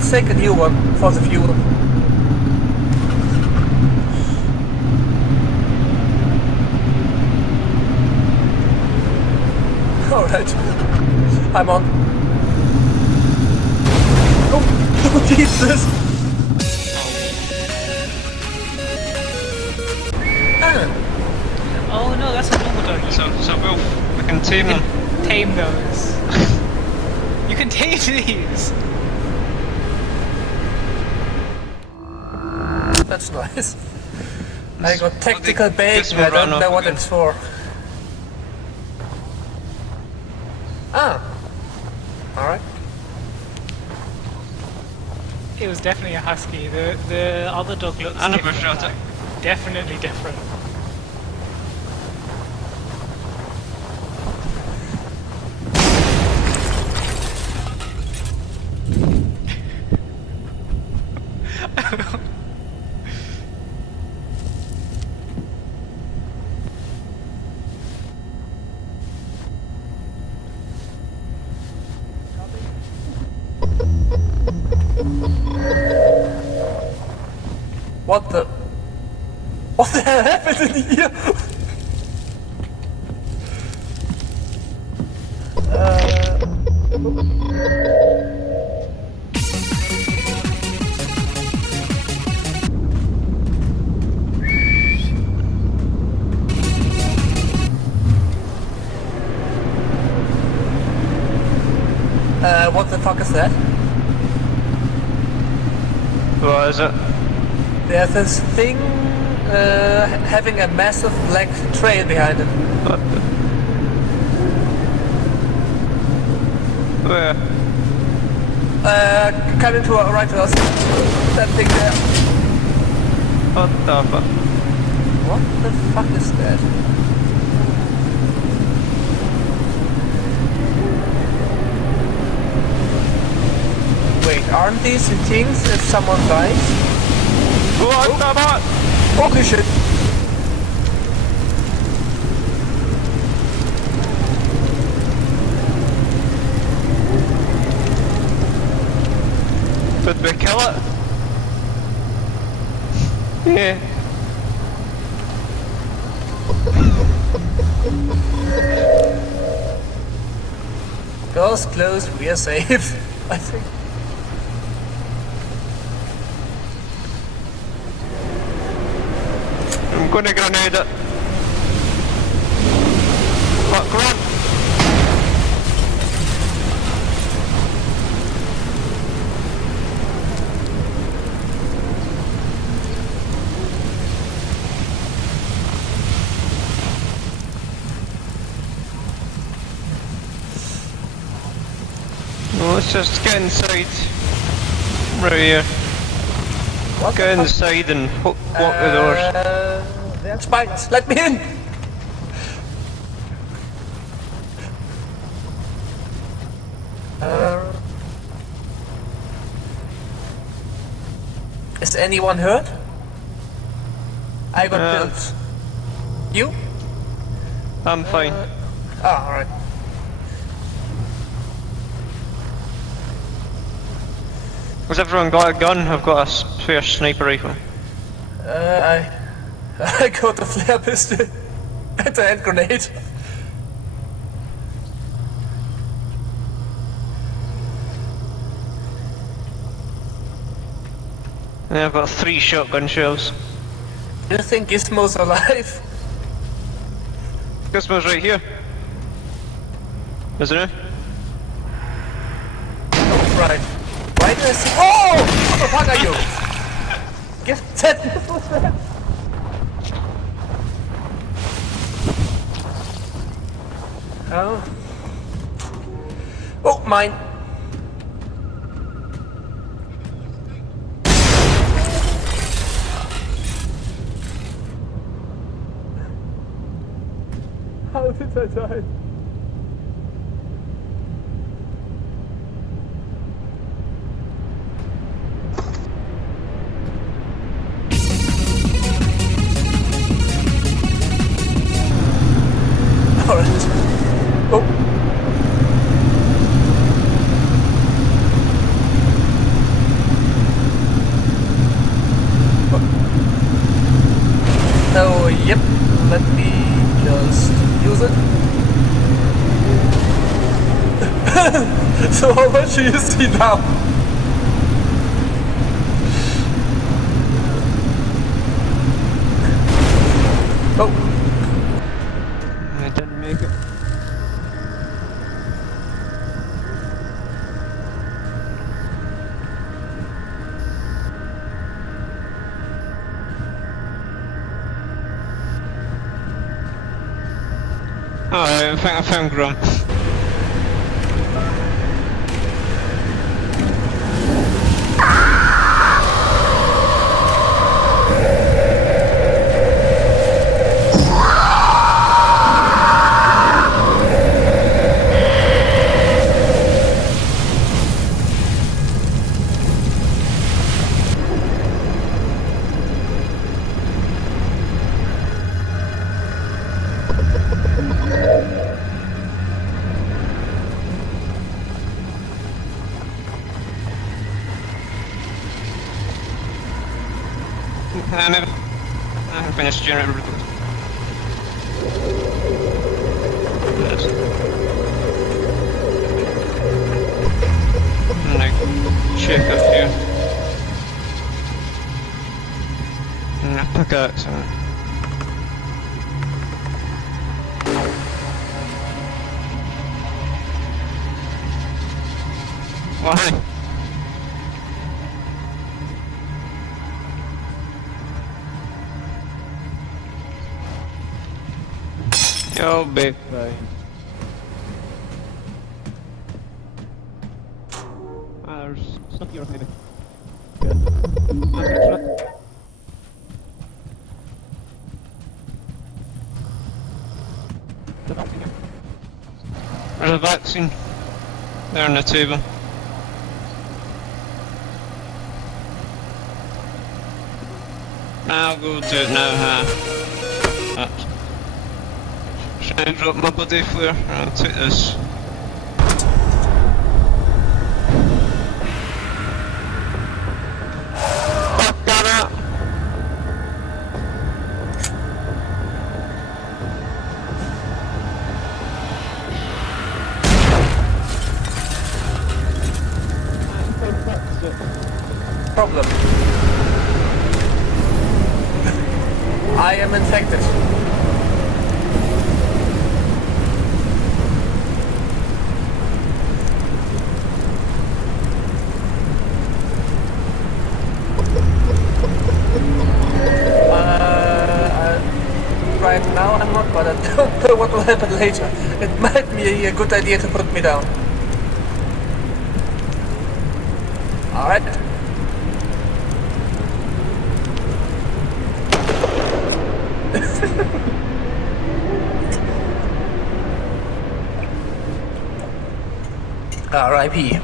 let's take a new one for the fuel. Alright. I'm on. Oh, Jesus! Oh no, that's a normal doggy. So we can tame them. Tame those. You can tame these! That's nice. I got tactical bait, will I don't run know off what again. it's for. Ah. Alright. It was definitely a husky. The other dog looks I never different. shot it. Definitely different. What the hell happened in here? What the fuck is that? What is it? There's this thing having a massive black trail behind it. What the? Where? Coming to right to us. That thing there. What the fuck? What the fuck is that? Wait, aren't these the things if someone dies? What the fuck? Holy shit! Did we kill it? Yeah. Doors closed, we are safe. I think. I'm gonna grenade it. Fuck, run! No, let's just get inside. Right here. What Get the fuck? inside and walk the doors. There's spikes, let me in! Is anyone hurt? I got pills. You? I'm fine. Alright. Has everyone got a gun? I've got a spare sniper rifle. I got a flare pistol and a hand grenade. And I've got 3 shotgun shells. Do you think Gizmo's alive? Gizmo's right here. Isn't it? Right. Why do I see— Oh! What the fuck are you? Give that. Oh. Oh, mine. How did I die? Alright. Oh. So how much is he now? Oh, I didn't make it. Oh, I think I found Grum. I haven't finished generator record. Yes. And like check up here. And I pick out some. Why? Yo, babe. Bye. There's stuff here maybe. There's a vaccine there on the table. I'll go do it now, Should I drop my bloody flare? I'll take this. Fuck that! problem. I am infected. Right now I'm not, but I don't know what will happen later. It might be a good idea to put me down. Alright. R.I.P.